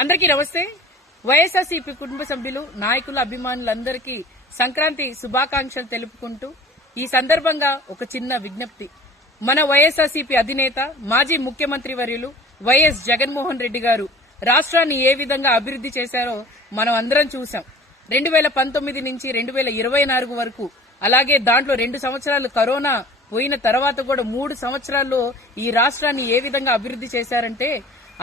అందరికీ నమస్తే. వైఎస్ఆర్సీపీ కుటుంబ సభ్యులు, నాయకులు, అభిమానులందరికీ సంక్రాంతి శుభాకాంక్షలు తెలుపుకుంటూ ఈ సందర్భంగా ఒక చిన్న విజ్ఞప్తి. మన వైఎస్ఆర్సీపీ అధినేత, మాజీ ముఖ్యమంత్రి వర్యులు వైఎస్ జగన్మోహన్ రెడ్డి గారు రాష్ట్రాన్ని ఏ విధంగా అభివృద్ధి చేశారో మనం అందరం చూసాం. 2019 నుంచి 2024 వరకు, అలాగే దాంట్లో 2 సంవత్సరాలు కరోనా పోయిన తర్వాత కూడా 3 సంవత్సరాల్లో ఈ రాష్ట్రాన్ని ఏ విధంగా అభివృద్ధి చేశారంటే,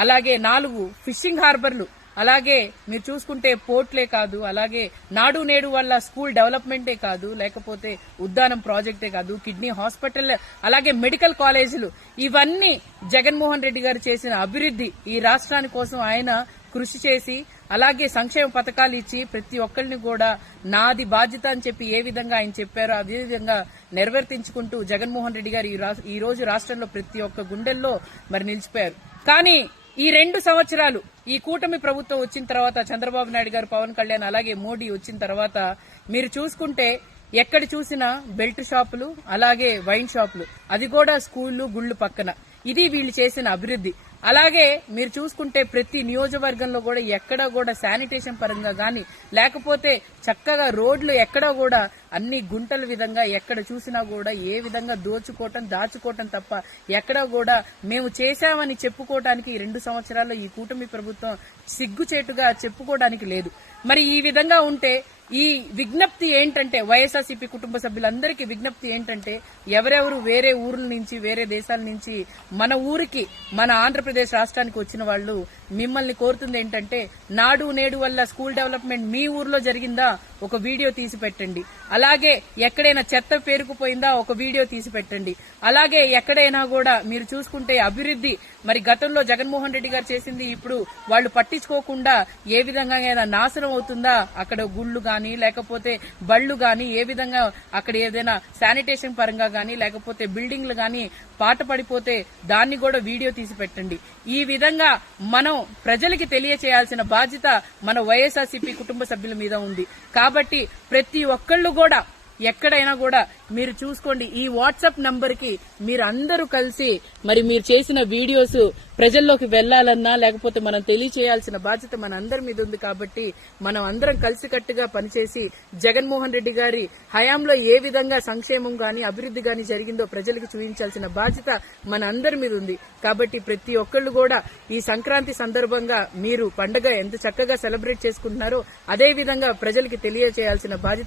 అలాగే 4 ఫిషింగ్ హార్బర్లు, అలాగే మీరు చూసుకుంటే పోర్ట్లే కాదు, అలాగే నాడు నేడు వల్ల స్కూల్ డెవలప్మెంటే కాదు, లేకపోతే ఉద్దానం ప్రాజెక్టే కాదు, కిడ్నీ హాస్పిటల్, అలాగే మెడికల్ కాలేజీలు, ఇవన్నీ జగన్మోహన్ రెడ్డి గారు చేసిన అభివృద్ధి. ఈ రాష్ట్రాని కోసం ఆయన కృషి చేసి, అలాగే సంక్షేమ పథకాలు ఇచ్చి ప్రతి ఒక్కరిని కూడా నాది బాధ్యత అని చెప్పి ఏ విధంగా ఆయన చెప్పారో అదే విధంగా నిర్వర్తించుకుంటూ జగన్మోహన్ రెడ్డి గారు ఈ రోజు రాష్ట్రంలో ప్రతి ఒక్క గుండెల్లో మరి నిలిచిపోయారు. కానీ ఈ 2 సంవత్సరాలు ఈ కూటమి ప్రభుత్వం వచ్చిన తర్వాత, చంద్రబాబు నాయుడు గారు, పవన్ కళ్యాణ్, అలాగే మోడీ వచ్చిన తర్వాత మీరు చూసుకుంటే ఎక్కడ చూసినా బెల్ట్ షాపులు, అలాగే వైన్ షాపులు, అది కూడా స్కూళ్లు, గుళ్ళు పక్కన. ఇది వీళ్ళు చేసిన అభివృద్ధి. అలాగే మీరు చూసుకుంటే ప్రతి నియోజకవర్గంలో కూడా ఎక్కడా కూడా శానిటేషన్ పరంగా గాని, లేకపోతే చక్కగా రోడ్లు ఎక్కడా కూడా అన్ని గుంటల విధంగా ఎక్కడ చూసినా కూడా ఏ విధంగా దాచుకోవటం తప్ప ఎక్కడా కూడా మేము చేశామని చెప్పుకోవడానికి ఈ 2 సంవత్సరాల్లో ఈ కూటమి ప్రభుత్వం సిగ్గుచేటుగా చెప్పుకోవడానికి లేదు. మరి ఈ విధంగా ఉంటే ఈ విజ్ఞప్తి ఏంటంటే, వైఎస్ఆర్సీపీ కుటుంబ సభ్యులందరికీ విజ్ఞప్తి ఏంటంటే, ఎవరెవరు వేరే ఊర్ల నుంచి, వేరే దేశాల నుంచి మన ఊరికి, మన ఆంధ్రప్రదేశ్ రాష్ట్రానికి వచ్చిన వాళ్ళు మిమ్మల్ని కోరుతుంది ఏంటంటే, నాడు నేడు వల్ల స్కూల్ డెవలప్మెంట్ మీ ఊర్లో జరిగిందా ఒక వీడియో తీసి పెట్టండి. అలాగే ఎక్కడైనా చెత్త పేరుకుపోయిందా ఒక వీడియో తీసి పెట్టండి. అలాగే ఎక్కడైనా కూడా మీరు చూసుకుంటే అభివృద్ధి, మరి గతంలో జగన్మోహన్ రెడ్డి గారు చేసింది ఇప్పుడు వాళ్ళు పట్టించుకోకుండా ఏ విధంగా నాశనం అవుతుందా, అక్కడ గుళ్ళు గాని, లేకపోతే బళ్ళు గాని, ఏ విధంగా అక్కడ ఏదైనా శానిటేషన్ పరంగా గాని, లేకపోతే బిల్డింగ్లు గాని పాట పడిపోతే దాన్ని కూడా వీడియో తీసి పెట్టండి. ఈ విధంగా మనం ప్రజలకి తెలియచేయాల్సిన బాధ్యత మన వైఎస్ఆర్సీపీ కుటుంబ సభ్యుల మీద ఉంది. కాబట్టి ప్రతి ఒక్కళ్ళు కూడా ఎక్కడైనా కూడా మీరు చూసుకోండి, ఈ వాట్సాప్ నంబర్ కి మీరు అందరూ కలిసి మరి మీరు చేసిన వీడియోస్ ప్రజల్లోకి వెళ్లాలన్నా, లేకపోతే మనం తెలియచేయాల్సిన బాధ్యత మన అందరి మీద ఉంది. కాబట్టి మనం అందరం కలిసికట్టుగా పనిచేసి జగన్మోహన్ రెడ్డి గారి హయాంలో ఏ విధంగా సంక్షేమం గాని, అభివృద్ధి గాని జరిగిందో ప్రజలకు చూపించాల్సిన బాధ్యత మన అందరి మీద ఉంది. కాబట్టి ప్రతి ఒక్కళ్ళు కూడా ఈ సంక్రాంతి సందర్భంగా మీరు పండుగ ఎంత చక్కగా సెలబ్రేట్ చేసుకుంటున్నారో అదే విధంగా ప్రజలకి తెలియచేయాల్సిన బాధ్యత